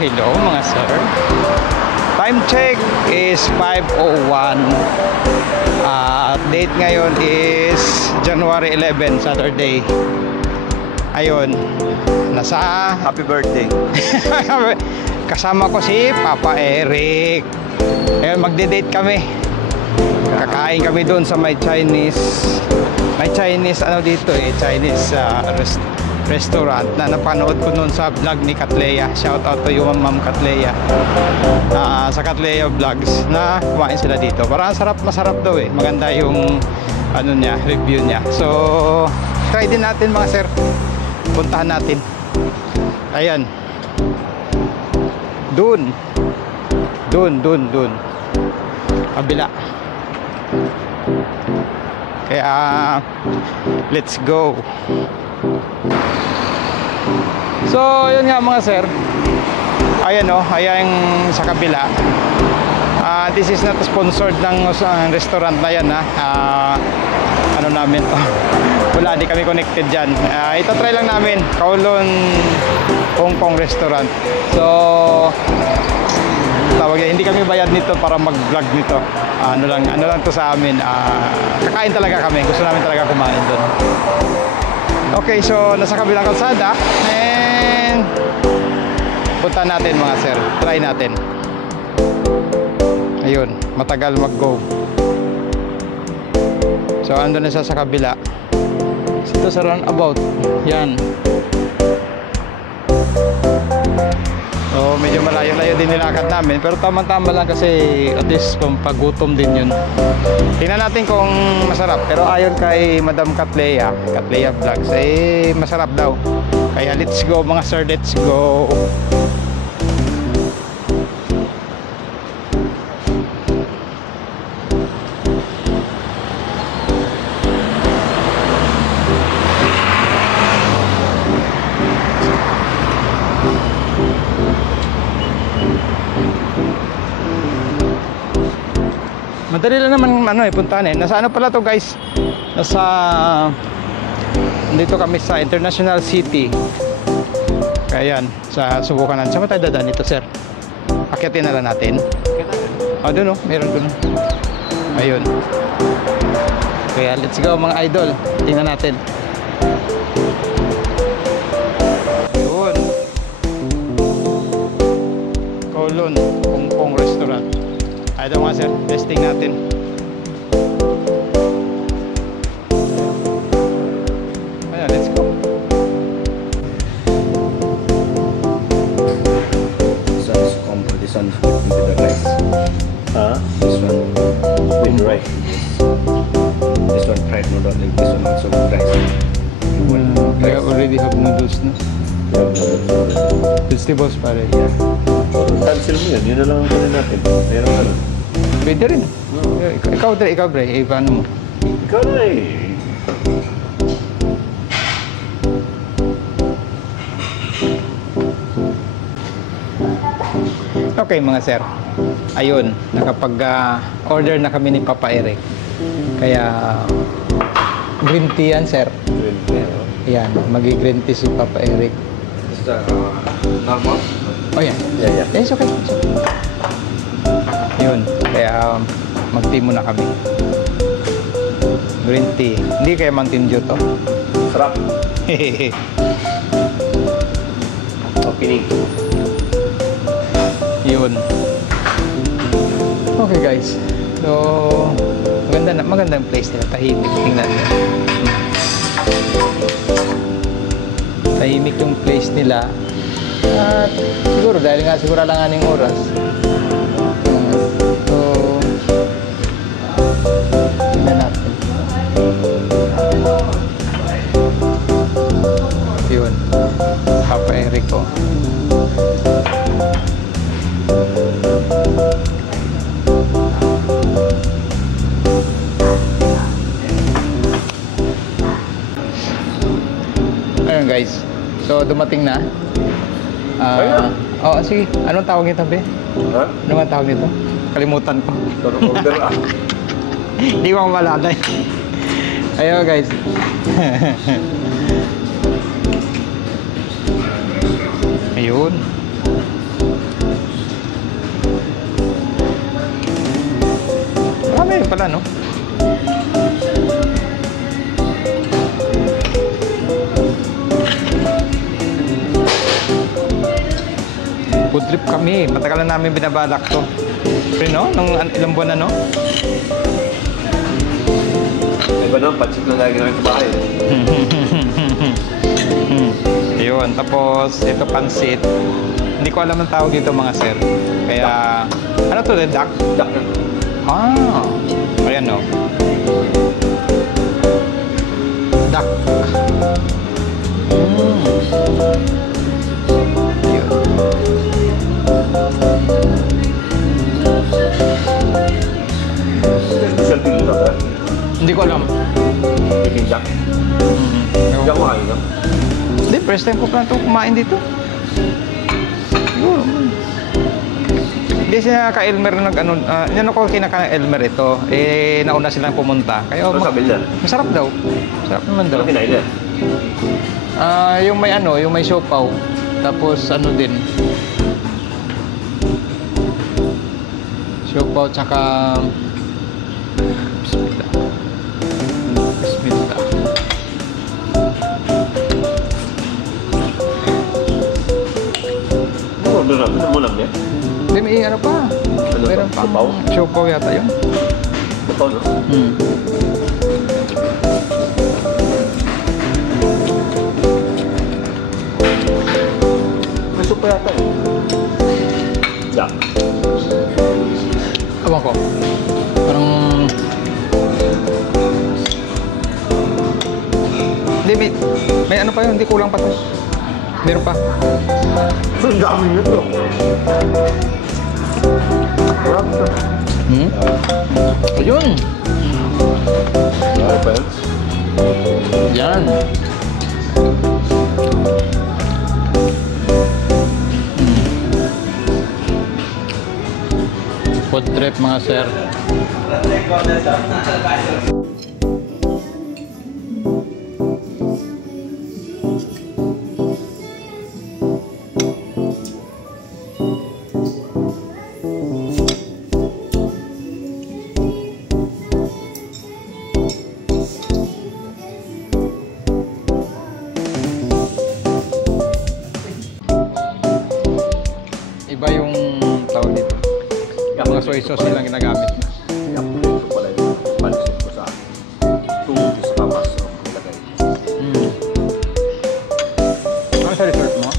hello mga sir. Time check is 5:01. Date ngayon is January 11, Saturday. Ayun, nasa Happy birthday. kasama ko si Papa Eric. Ayun, magde-date kami. Kakain kami doon sa may Chinese ano dito Chinese restaurant na napanood ko noon sa vlog ni Katleya. Shout out to you Ma'am Katleya. Sa Katleya Vlogs na kumain sila dito. Parang masarap daw maganda yung ano niya, review niya. So try din natin mga sir. Puntahan natin. Ayan. Doon. Kabila. Kaya let's go. So yun nga mga sir. Ayan ayan sa kabila. This is not sponsored ng restaurant na yan ano namin to. Wala, di kami connected dyan. Ito try lang namin Kowloon Hong Kong restaurant. So tawag yan, hindi kami bayad nito para mag vlog nito. Ano lang to sa amin. Kakain talaga kami, gusto namin talaga kumain doon. Okay, so nasa kabilang kalsada and punta natin mga sir, try natin. Ayun, matagal mag-go. So andun na siya sa kabila. Ito sa roundabout. Yan. So medyo malayo-layo din nilakad namin, pero tama-tama lang kasi at least pampagutom din yun. Tingnan natin kung masarap. Pero ayon kay Madam Katleya Vlogs masarap daw. Kaya let's go mga sir, let's go. Madali lang naman puntahan Nasa ano pala to guys? Dito kami sa International City. Kaya yan, sa subukan natin. Saan tayo dadaan dito sir? Akyatin na lang natin. Doon meron doon. Ayun. Kaya let's go mga idol. Tingnan natin. Ayun. Kowloon Hong Kong restaurant. Ito mga sir, testing natin. Ayan, let's go. This one is combo. This one is with the rice. This one with the rice. This one fried noodle. Like this one also with rice. They already have noodles, no? Vegetables pare. Yeah. Cancel mo yun. Yun na lang ang kunin natin. Ayan ang ano. Pwede rin. Ikaw Dre, paano mo? Ikaw na Okay mga sir. Ayun, nakapag-order na kami ni Papa Eric. Kaya green tea yan sir. Green tea. Yan, magi-green tea si Papa Eric. Is that normal? Oh yan. Yeah. It's okay. Yun, kaya mag-tea muna kami. Green tea. Hindi kaya Mountain Dew to. Sarap. Opening. Yun. Okay guys. So, magandang place nila. Tahimik. Tingnan nyo. Tahimik yung place nila. At siguro dahil nga siguro alanganing oras. So, tingnan natin. Yun. Papa Eric ko. Ayun guys. So dumating na. Sige. Anong tawag nito, be? Ha? Ano nga tawag nito? Kalimutan ko. Order Hindi ko malalay. Ayun guys. Ayun. pala, no? Food trip kami. Matagal na namin binabalak to. Pero no? Nung ilang buwan na, no? Iba naman, pansit na lagi namin sa bahay. Yun, tapos ito pansit. Hindi ko alam ang tawag dito mga sir. Kaya, ano to? Duck? Duck na. Ah, ayan no. Duck. Yun. Special pili na ba? Hindi ko alam. Peking duck. Hindi ako kain, no? Hindi, first time ko pa ito kumain dito. Siguro. Hindi siya ka-Elmer nag-ano, yan ako kinaka-Elmer ito. Eh, nauna silang pumunta. Kaya, Ano sabi nila? masarap daw. Masarap naman daw. Ano kinain nila? Yung may ano, yung may siopaw. Tapos ano din. Siopaw tsaka Bismillah. Bismillah. Ano order natin? Ano mo lang yan? Hindi, may ano pa. Ano Meron to? pang Siopaw? siopaw yata yun. Ito, no? May soup pa yata eh. Duck. Ewan ko. Parang... Hindi, may ano pa yun. Hindi kulang pa to. Meron pa. Ang dami nito. Sarap siya. Ayun. Ano pa yan? Yan. Food trip mga sir. Iba yung tawag dito. Mga soy sauce nilang ginagamit. Ito pala yung pansit ko sa 2 piece papas. So, nilagay. Ano sa resort mo?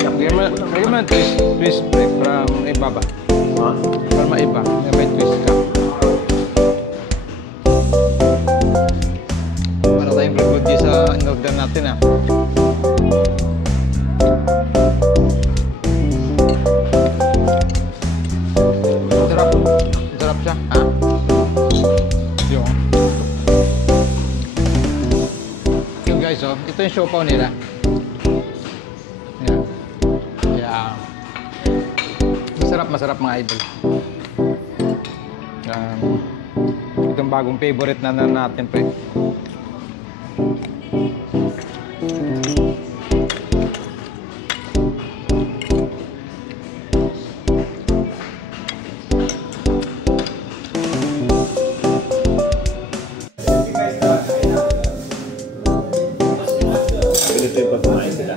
Lagyan mo ng twist break para iba ba? Ha? Para maiba. May twist ka. Para tayong bulgogi sa in-order natin ah. Sarap. Sarap siya. Ha? Yung. Yung guys oh. Ito yung siopaw nila. Yan. Yeah. Masarap mga idol. Itong bagong favorite na natin pre. Ganito yung pagkumain sila.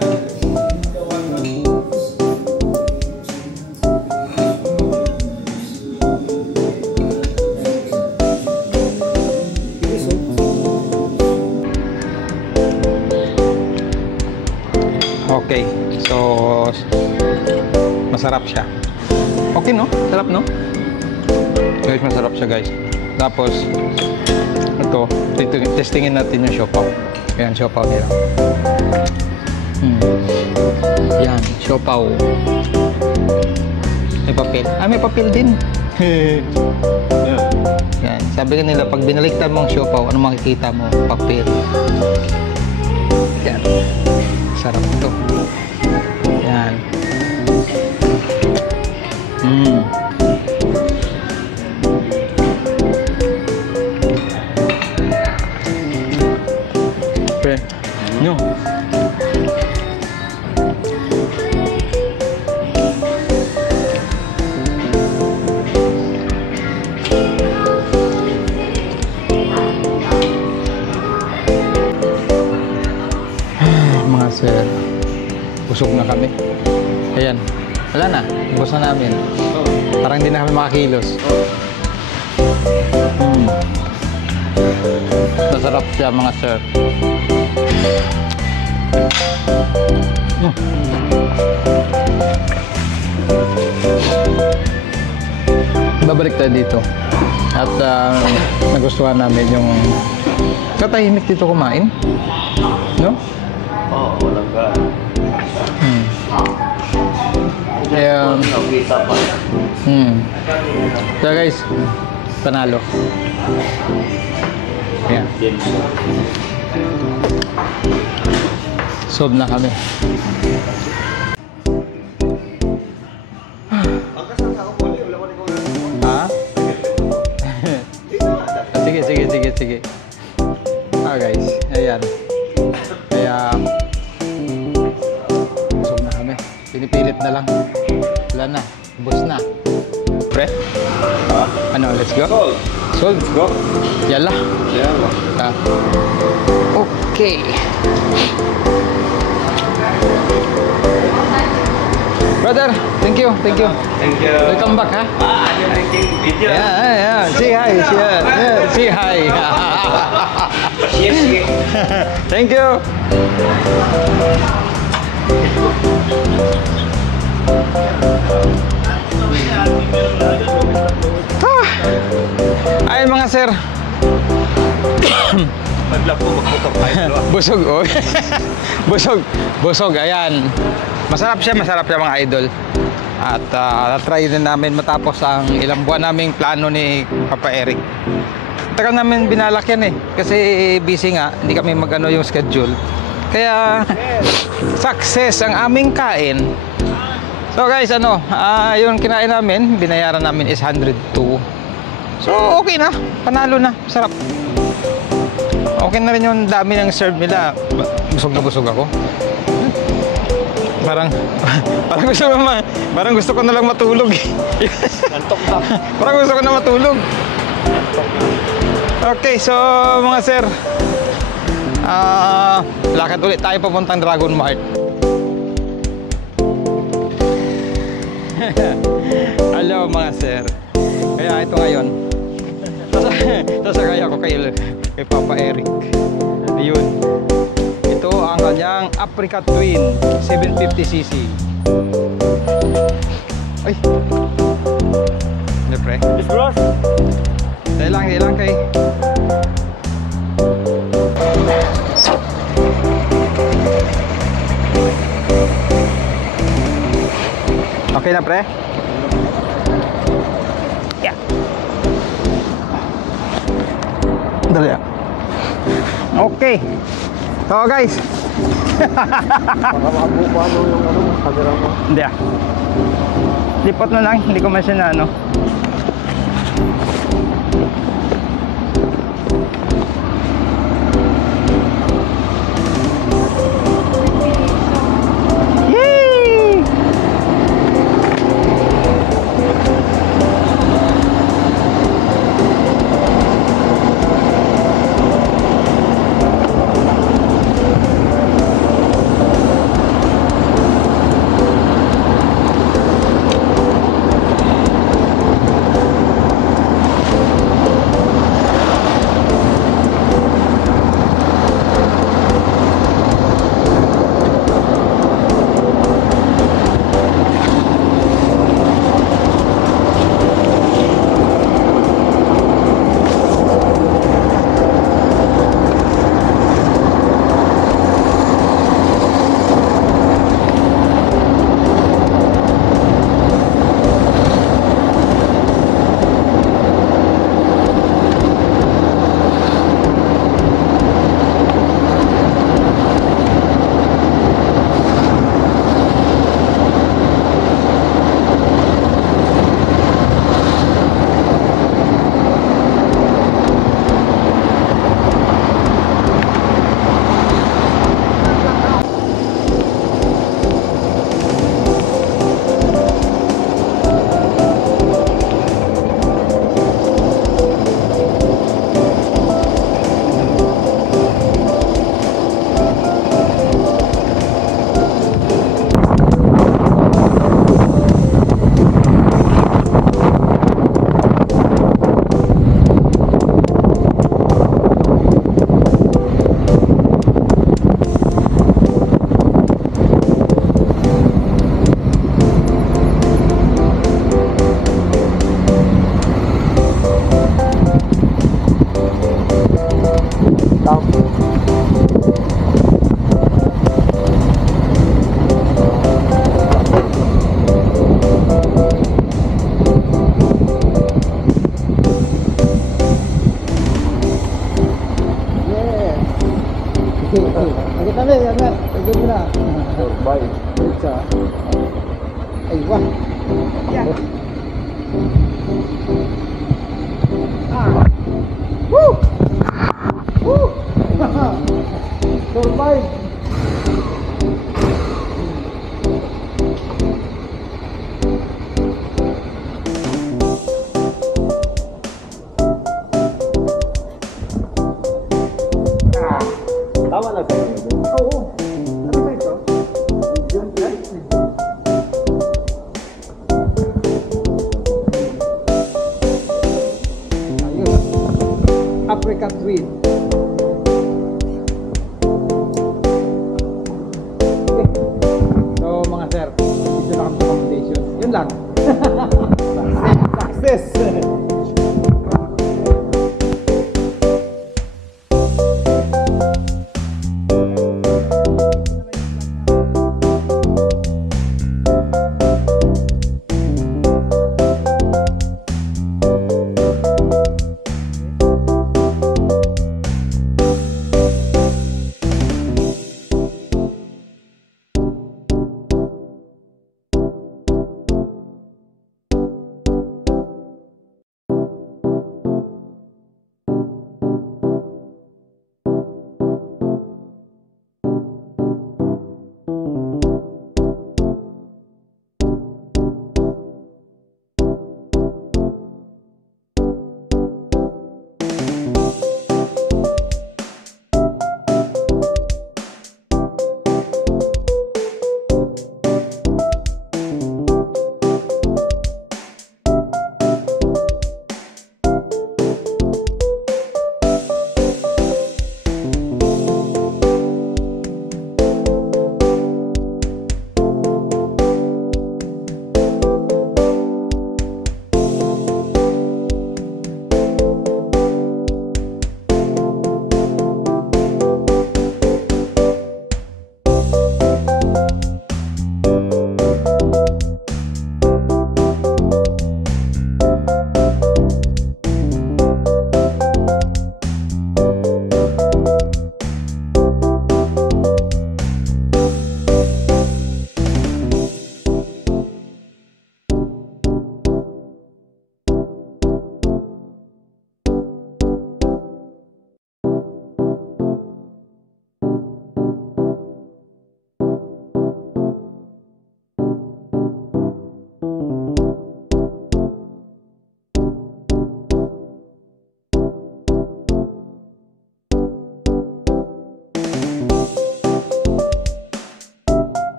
Okay. So masarap siya. Okay no? Sarap no? Guys, masarap siya guys. Tapos ito, testingin natin yung siopaw. Ayan, siopaw nila. Yan, siopaw. May papel. Ah, may papel din. Yan. Sabi nila, pag binaliktad mo ang siopaw, ano makikita mo? Papel. Yan. Sarap ito. Yan. Pre. No. Mga sir, busog na kami. Ayan, wala na, ubos na namin. Parang hindi na kami makakilos. Masarap siya mga sir. Babalik tayo dito. At nagustuhan namin yung katahimik dito kumain. No? Oo, walang ka. Kaya, Nakita pa. so guys, panalo. Ayan. Sob na kami. Ha? Sige. Guys, ayan. Kaya, sob na kami. Pinipilit na lang. Wala na. Bus na. Pre? Ano, let's go? Sold. Let's go. Yala. Yeah. Okay. Brother, thank you. Thank you. Welcome back, ha? I'm making video. Yeah. Say hi. Say hi. Yes. Thank you. Ay mga sir. Mag-vlog po, mag-motor tayo. Busog, oh. Busog, ayan. Masarap siya mga idol. At na-try din namin matapos ang ilang buwan naming plano ni Papa Eric. Tagal namin binalak yan eh. Kasi busy nga, hindi kami mag-ano yung schedule. Kaya success ang aming kain. So guys, yung kinain namin, binayaran namin is 102. So okay na, panalo na, sarap. Okay na rin yung dami ng serve nila. Busog na busog ako. Parang gusto ko na lang matulog. Antok na. Parang gusto ko na matulog. Okay, so mga sir, lakad ulit tayo papuntang Dragon Mart. Hello mga sir. Kaya ito ngayon, sasakay ako kay Papa Eric. Ayun. Ito ang kanyang Africa Twin 750cc. Ay. Ano pre? Miss Bros? Dahil lang kay. Okay na pre? Yeah. Dali. Okay. So guys. Baka makabuka yung camera mo. Hindi Lipot na lang, hindi ko man siya na ano. Yay! Agad na rin, agad. Agad mo na. Bye. Pizza. Ay, wah. Yeah. Woo! Woo! Survive! Tama na sa'yo. Oo.